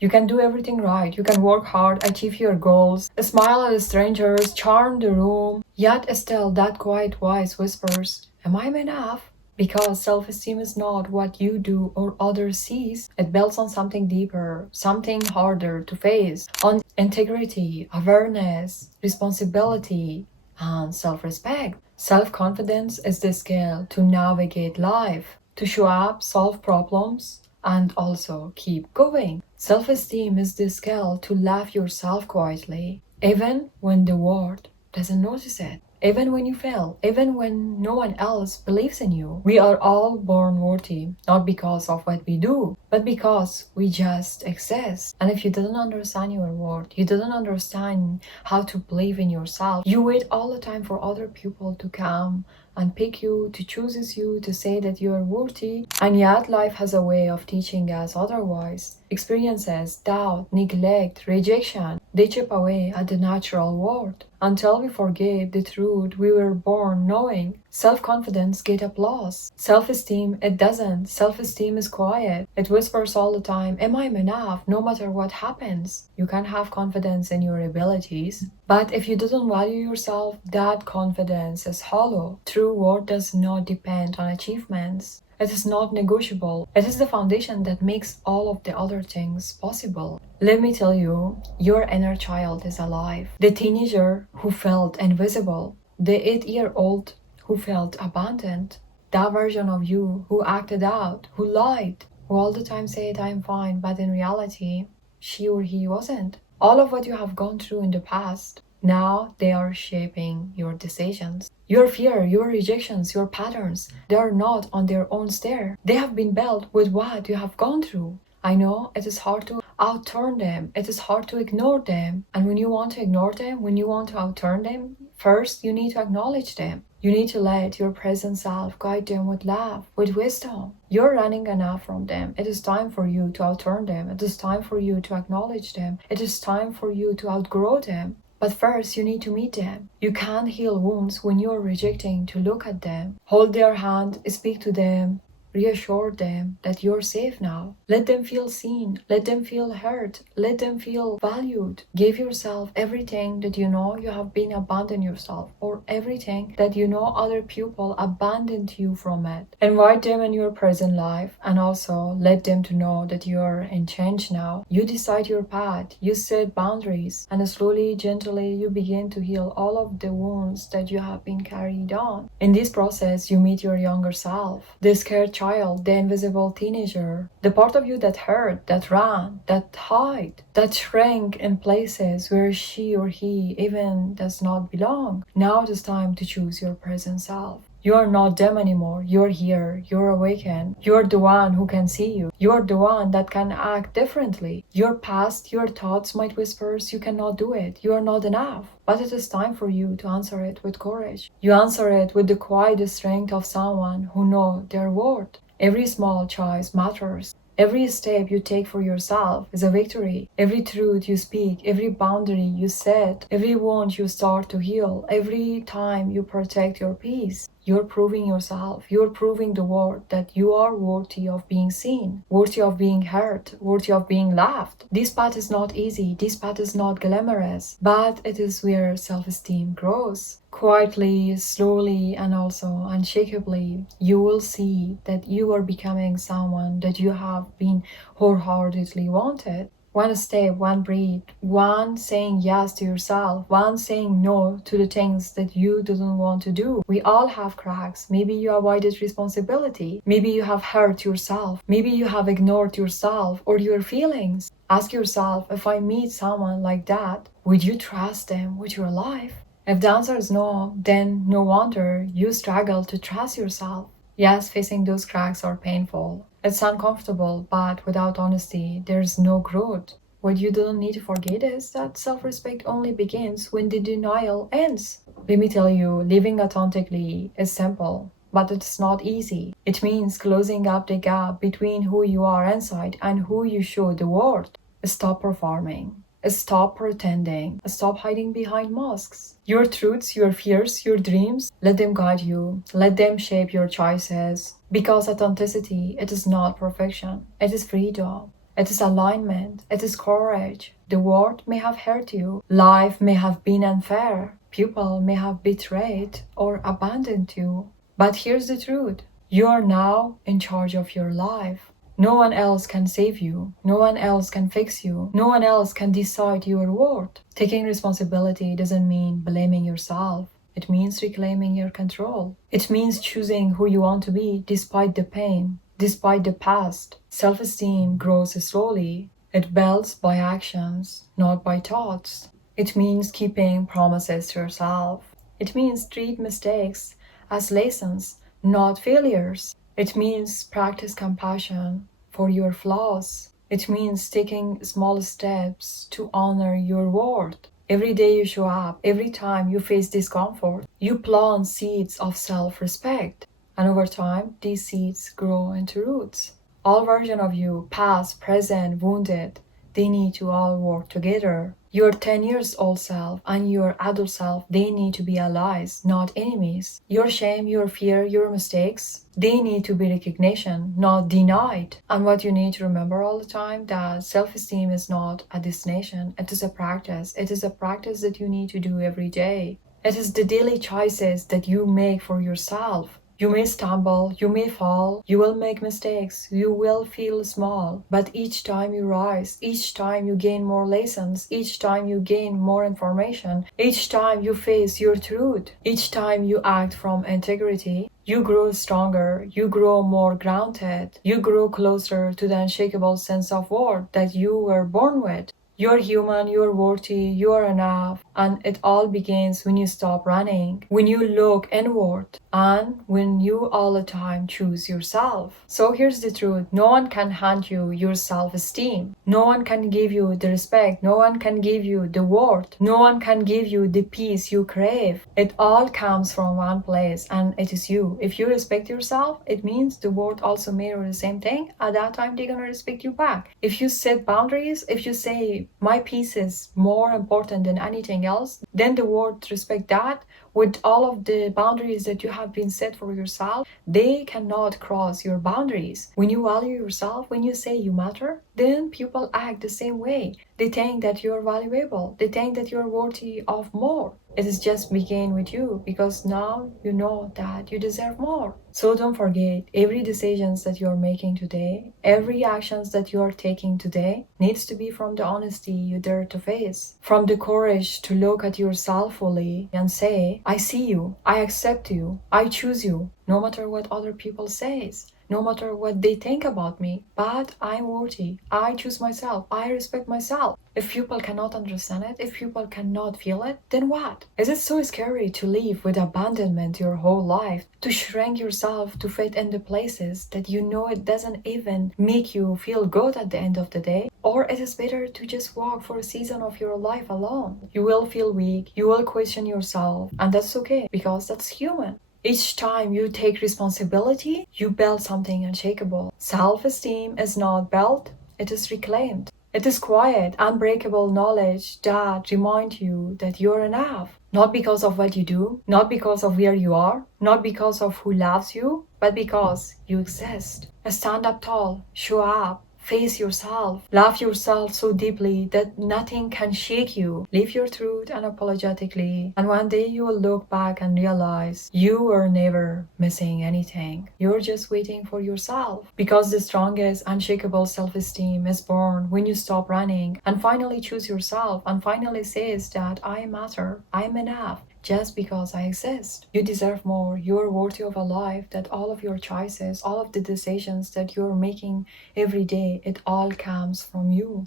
You can do everything right. You can work hard, achieve your goals, smile at strangers, charm the room. Yet still that quiet voice whispers, am I enough? Because self-esteem is not what you do or others sees. It builds on something deeper, something harder to face, on integrity, awareness, responsibility, and self-respect. Self-confidence is the skill to navigate life, to show up, solve problems, and also keep going. Self-esteem is the skill to love yourself quietly, even when the world doesn't notice it. Even when you fail, even when no one else believes in you, we are all born worthy, not because of what we do, but because we just exist. And if you didn't understand your worth, you didn't understand how to believe in yourself, you wait all the time for other people to come and pick you, to choose you, to say that you are worthy. And yet life has a way of teaching us otherwise. Experiences, doubt, neglect, rejection, they chip away at the natural world until we forget the truth we were born knowing. Self-confidence gets applause. Self-esteem, it doesn't. Self-esteem is quiet. It whispers all the time, am I enough? No matter what happens. You can have confidence in your abilities, but if you didn't value yourself, that confidence is hollow. True worth does not depend on achievements. It is not negotiable. It is the foundation that makes all of the other things possible. Let me tell you, your inner child is alive. The teenager who felt invisible. The 8-year-old who felt abandoned. That version of you who acted out, who lied, who all the time said I'm fine, but in reality, she or he wasn't. All of what you have gone through in the past, now they are shaping your decisions. Your fear, your rejections, your patterns, they are not on their own stair. They have been built with what you have gone through. I know it is hard to outturn them. It is hard to ignore them. And when you want to ignore them, when you want to outturn them, first you need to acknowledge them. You need to let your present self guide them with love, with wisdom. You're running enough from them. It is time for you to outturn them. It is time for you to acknowledge them. It is time for you to outgrow them. But first, you need to meet them. You can't heal wounds when you're rejecting to look at them. Hold their hand, speak to them, reassure them that you're safe now. Let them feel seen. Let them feel heard. Let them feel valued. Give yourself everything that you know you have been abandoned yourself, or everything that you know other people abandoned you from it. Invite them in your present life, and also let them to know that you're in change now. You decide your path. You set boundaries, and slowly, gently, you begin to heal all of the wounds that you have been carried on. In this process, you meet your younger self, the scared child, the invisible teenager, the part of you that hurt, that ran, that hid, that shrank in places where she or he even does not belong. Now it is time to choose your present self. You are not them anymore. You're here. You're awakened. You're the one who can see you. You're the one that can act differently. Your past, your thoughts might whisper you cannot do it. You are not enough. But it is time for you to answer it with courage. You answer it with the quiet strength of someone who knows their worth. Every small choice matters. Every step you take for yourself is a victory. Every truth you speak, every boundary you set, every wound you start to heal, every time you protect your peace, you're proving yourself, you're proving the world that you are worthy of being seen, worthy of being heard, worthy of being loved. This path is not easy, this path is not glamorous, but it is where self-esteem grows. Quietly, slowly, and also unshakably, you will see that you are becoming someone that you have been wholeheartedly wanted. One step, one breath, one saying yes to yourself, one saying no to the things that you didn't want to do. We all have cracks. Maybe you avoided responsibility. Maybe you have hurt yourself. Maybe you have ignored yourself or your feelings. Ask yourself, if I meet someone like that, would you trust them with your life? If the answer is no, then no wonder you struggle to trust yourself. Yes, facing those cracks are painful. It's uncomfortable, but without honesty, there's no growth. What you don't need to forget is that self-respect only begins when the denial ends. Let me tell you, living authentically is simple, but it's not easy. It means closing up the gap between who you are inside and who you show the world. Stop performing. Stop pretending. Stop hiding behind masks. Your truths, your fears, your dreams, let them guide you. Let them shape your choices. Because authenticity, it is not perfection. It is freedom. It is alignment. It is courage. The world may have hurt you. Life may have been unfair. People may have betrayed or abandoned you. But here's the truth. You are now in charge of your life. No one else can save you. No one else can fix you. No one else can decide your worth. Taking responsibility doesn't mean blaming yourself. It means reclaiming your control. It means choosing who you want to be despite the pain, despite the past. Self-esteem grows slowly. It builds by actions, not by thoughts. It means keeping promises to yourself. It means treat mistakes as lessons, not failures. It means practice compassion for your flaws. It means taking small steps to honor your worth. Every day you show up, every time you face discomfort, you plant seeds of self-respect. And over time, these seeds grow into roots. All versions of you, past, present, wounded, they need to all work together. Your 10 years old self and your adult self, they need to be allies, not enemies. Your shame, your fear, your mistakes, they need to be recognition, not denied. And what you need to remember all the time, that self-esteem is not a destination, it is a practice. It is a practice that you need to do every day. It is the daily choices that you make for yourself. You may stumble, you may fall, you will make mistakes, you will feel small, but each time you rise, each time you gain more lessons, each time you gain more information, each time you face your truth, each time you act from integrity, you grow stronger, you grow more grounded, you grow closer to the unshakable sense of worth that you were born with. You're human, you're worthy, you're enough, and it all begins when you stop running, when you look inward, and when you all the time choose yourself. So here's the truth. No one can hand you your self-esteem. No one can give you the respect. No one can give you the worth. No one can give you the peace you crave. It all comes from one place, and it is you. If you respect yourself, it means the world also mirror the same thing. At that time, they're gonna respect you back. If you set boundaries, if you say, my peace is more important than anything else, then the world respect that. With all of the boundaries that you have been set for yourself, they cannot cross your boundaries. When you value yourself, when you say you matter, then people act the same way. They think that you're valuable. They think that you're worthy of more. It is just begin with you, because now you know that you deserve more. So don't forget, every decisions that you're making today, every actions that you are taking today needs to be from the honesty you dare to face, from the courage to look at yourself fully and say, I see you, I accept you, I choose you, no matter what other people says. No matter what they think about me, but I'm worthy. I choose myself. I respect myself. If people cannot understand it, if people cannot feel it, then what? Is it so scary to live with abandonment your whole life? To shrink yourself to fit in the places that you know it doesn't even make you feel good at the end of the day? Or it is better to just walk for a season of your life alone? You will feel weak, you will question yourself, and that's okay, because that's human. Each time you take responsibility, you build something unshakable. Self-esteem is not built, it is reclaimed. It is quiet, unbreakable knowledge that reminds you that you're enough. Not because of what you do, not because of where you are, not because of who loves you, but because you exist. Stand up tall, show up, face yourself, love yourself so deeply that nothing can shake you. Live your truth unapologetically, and one day you will look back and realize you were never missing anything. You're just waiting for yourself. Because the strongest, unshakable self-esteem is born when you stop running and finally choose yourself and finally says that I matter, I'm enough. Just because I exist. You deserve more. You're worthy of a life that all of your choices, all of the decisions that you're making every day, it all comes from you.